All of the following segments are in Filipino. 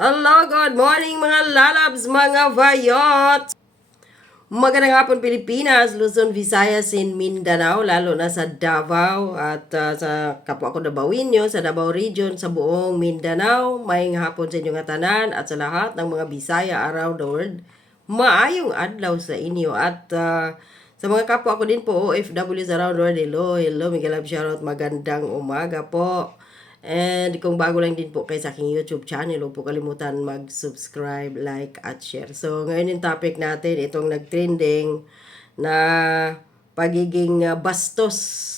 Hello, good morning mga lalabs, mga vayot! Magandang hapon Pilipinas, Luzon, Visayas, and Mindanao, lalo na sa Davao at uh, sa kapwa ko Davaoinyo, sa Davao Region, sa buong Mindanao. Maying hapon sa inyong tanan at sa lahat ng mga Bisaya around the world. Maayong adlaw sa inyo at uh, sa mga kapwa ko din po, OFWs around the world, hello, hello, Miguel shoutout, magandang umaga po. And kung bago lang din po kayo sa aking YouTube channel, huwag po kalimutan mag-subscribe, like, at share. So, ngayon yung topic natin, itong nag-trending na pagiging uh, bastos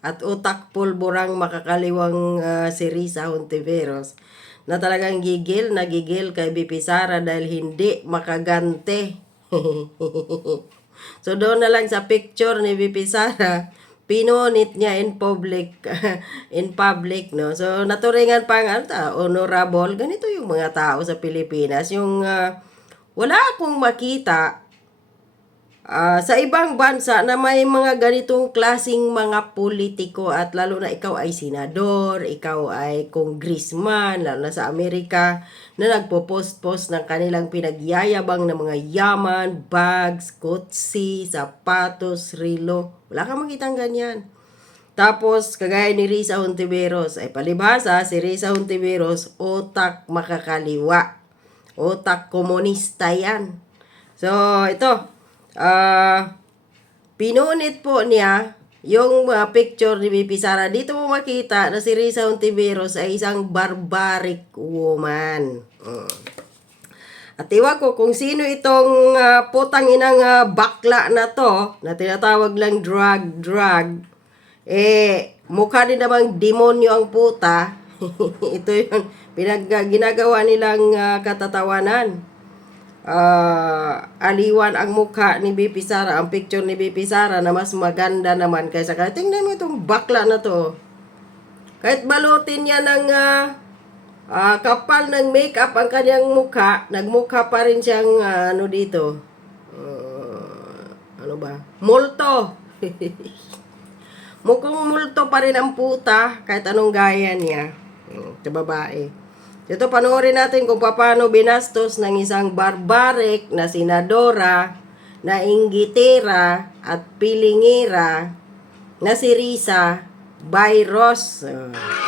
at utak pulburang makakaliwang uh, si Risa Hontiveros na talagang gigil na gigil kay BP Sara dahil hindi makagante. so doon na lang sa picture ni BP Sara, pinunit niya in public in public no? So naturingan pa nga ta honorable. Ganito yung mga tao sa Pilipinas. Yung uh, wala akong makita uh, sa ibang bansa na may mga ganitong klasing mga politiko at lalo na ikaw ay senador, ikaw ay congressman, lalo na sa Amerika na nagpo-post-post ng kanilang pinagyayabang ng mga yaman, bags, kotsi, sapatos, rilo. Wala kang makitang ganyan. Tapos, kagaya ni Risa Hontiveros, ay palibhasa, si Risa Hontiveros, otak makakaliwa. Otak komunista yan. So, ito, ah, pinunit po niya yung uh, picture ni BP Sara, dito mo makita na si Risa Ontiveros ay isang barbaric woman. Mm. At iwa ko kung sino itong uh, putang inang uh, bakla na to, na tinatawag lang drug, drug, eh, mukha din namang demonyo ang puta. Ito yung pinag, ginagawa nilang uh, katatawanan uh, aliwan ang mukha ni BP Sara, ang picture ni BP Sara na mas maganda naman kaysa kaya. Tingnan mo itong bakla na to. Kahit balutin niya ng uh, uh, kapal ng makeup ang kanyang mukha, nagmukha pa rin siyang uh, ano dito. Uh, ano ba? Multo. Mukhang multo pa rin ang puta kahit anong gaya niya. Hmm, sa babae. Ito, panoorin natin kung paano binastos ng isang barbaric na senadora, na inggitera at pilingera na si Risa Bayros. Uh.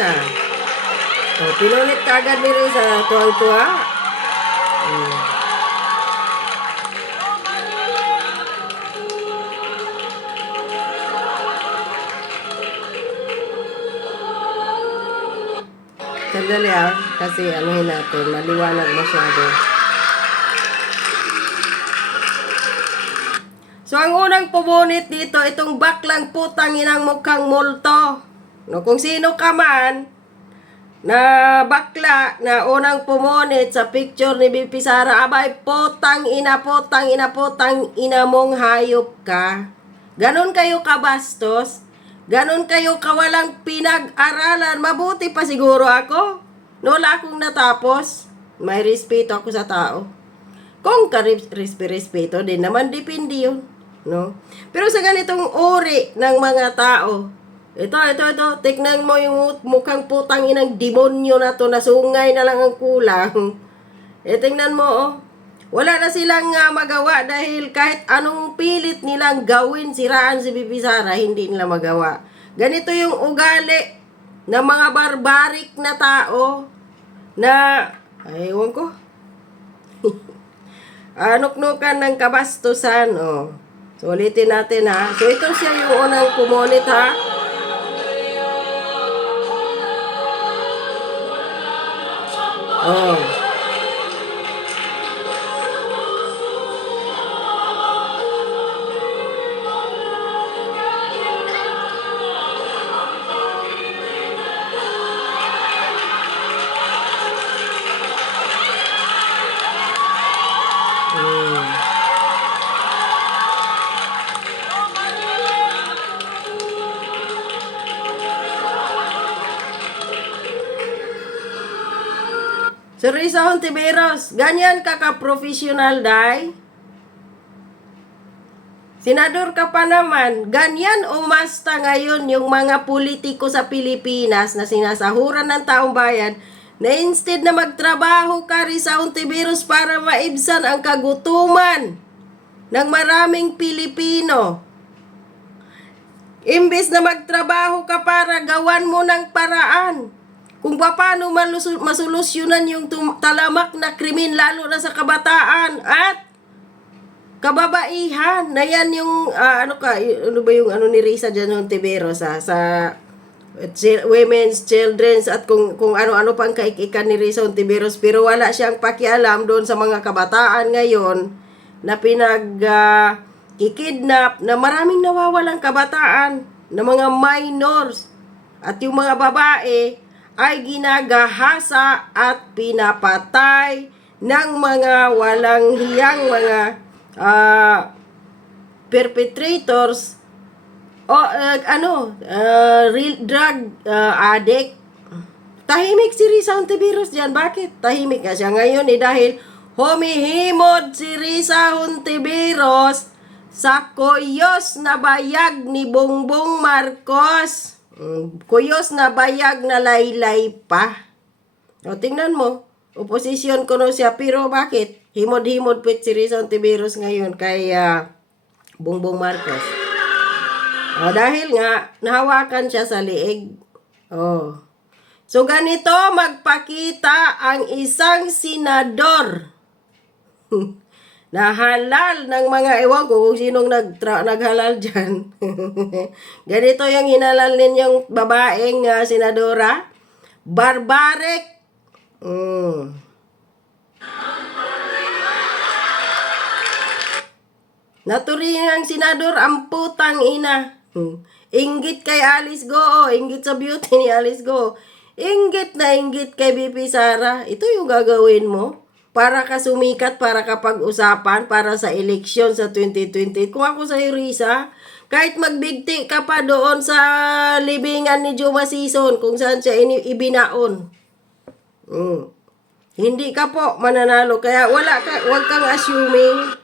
Risa. O, pinulit kagad ni Risa. Tuwang-tuwa. Hmm. Sandali ah, kasi anuhin natin, maliwanag masyado. So, ang unang pumunit dito, itong baklang putang inang mukhang multo. No, kung sino ka man na bakla na unang pumunit sa picture ni BP Sara, abay, potang ina, potang ina, potang ina mong hayop ka. Ganon kayo kabastos. Ganon kayo kawalang pinag-aralan. Mabuti pa siguro ako. No, wala akong natapos. May respeto ako sa tao. Kung ka-respeto din naman, depende yun. No? Pero sa ganitong uri ng mga tao, ito, ito, ito, tignan mo yung mukhang putang inang demonyo na to, nasungay na lang ang kulang. E tingnan mo, oh. Wala na silang uh, magawa dahil kahit anong pilit nilang gawin, siraan si Bibi Sara, hindi nila magawa. Ganito yung ugali ng mga barbaric na tao na, ay, ewan ko, anok-nukan ng kabastusan, oh. So, ulitin natin ha. So, ito siya yung unang kumonit ha. Oh. Sir Risa Hontiveros, ganyan ka ka-professional, day? Senador ka pa naman, ganyan umasta ngayon yung mga politiko sa Pilipinas na sinasahuran ng taong bayan na instead na magtrabaho ka Risa Hontiveros para maibsan ang kagutuman ng maraming Pilipino. Imbes na magtrabaho ka para gawan mo ng paraan kung paano malus- masolusyonan yung talamak na krimen lalo na sa kabataan at kababaihan. Na yan yung ah, ano ka ano ba yung ano ni Risa Janon Tibero sa sa women's children's at kung kung ano-ano pang kaikikan ni Risa Ontiveros pero wala siyang pakialam doon sa mga kabataan ngayon na pinag ah, kikidnap na maraming nawawalang kabataan na mga minors. At yung mga babae ay ginagahasa at pinapatay ng mga walang hiyang mga ah, perpetrators o ah, ano ah, real drug ah, addict. Tahimik si Risa Hontiveros diyan bakit? Tahimik nga siya ngayon eh dahil humihimod si Risa Hontiveros sa koyos na bayag ni Bongbong Marcos kuyos na bayag na laylay pa o, tingnan mo. Oposisyon ko no siya. Pero bakit? Himod-himod pit si Rizal Tiberos ngayon kay ah, Bongbong Marcos. O, dahil nga, nahawakan siya sa liig. Oh. So, ganito magpakita ang isang senador na halal ng mga ewan ko kung sinong nagtra- naghalal dyan. Ganito yung hinalal ninyong babaeng ah, senadora. Barbaric. Mm. Naturingang senador ang putang ina. Hmm. Inggit kay Alice Go. Inggit sa beauty ni Alice Go. Inggit na inggit kay BP Sara. Ito yung gagawin mo. Para ka sumikat, para ka pag-usapan, para sa eleksyon sa 2020. Kung ako sa Risa, kahit magbigti ka pa doon sa libingan ni Juma Season, kung saan siya ibinaon. Mm. Hindi ka po mananalo. Kaya wala ka, wag kang assuming.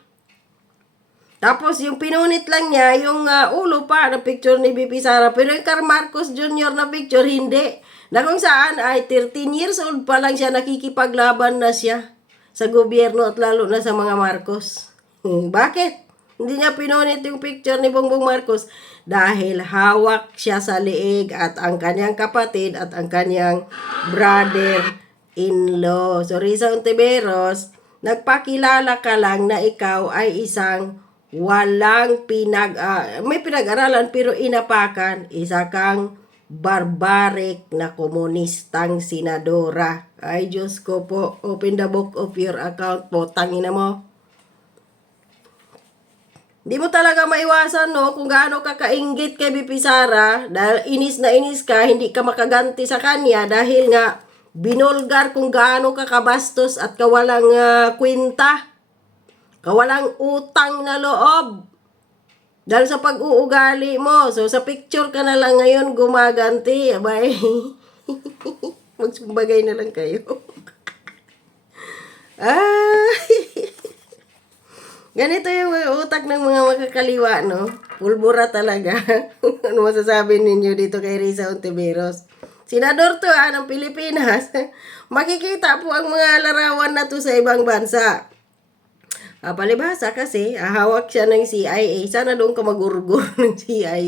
Tapos yung pinunit lang niya, yung ah, ulo pa na picture ni BP Sara. Pero yung Car Marcos Jr. na picture, hindi. Na kung saan ay 13 years old pa lang siya, nakikipaglaban na siya sa gobyerno at lalo na sa mga Marcos. Hmm, Bakit? Hindi niya pinunit yung picture ni Bongbong Marcos dahil hawak siya sa liig at ang kanyang kapatid at ang kanyang brother-in-law. So Risa Ontiveros, nagpakilala ka lang na ikaw ay isang walang pinag ah, may pinag-aralan pero inapakan isa kang barbaric na komunistang senadora. Ay Diyos ko po, open the book of your account po, tangina mo. Di mo talaga maiwasan, no? Kung gaano ka kaingit kay BP Sara, dahil inis na inis ka, hindi ka makaganti sa kanya dahil nga binulgar kung gaano ka kabastos at kawalang ah, kwenta. Kawalang utang na loob. Dahil sa pag-uugali mo. So, sa picture ka na lang ngayon gumaganti. Abay. Magsumbagay na lang kayo. Ay. Ganito yung utak ng mga makakaliwa, no? Pulbura talaga. ano masasabi ninyo dito kay Risa Ontiveros? Senador to ah, ng Pilipinas. Makikita po ang mga larawan na to sa ibang bansa. Ah, palibhasa kasi, ah, hawak siya ng CIA. Sana doon ka magurgur ng CIA.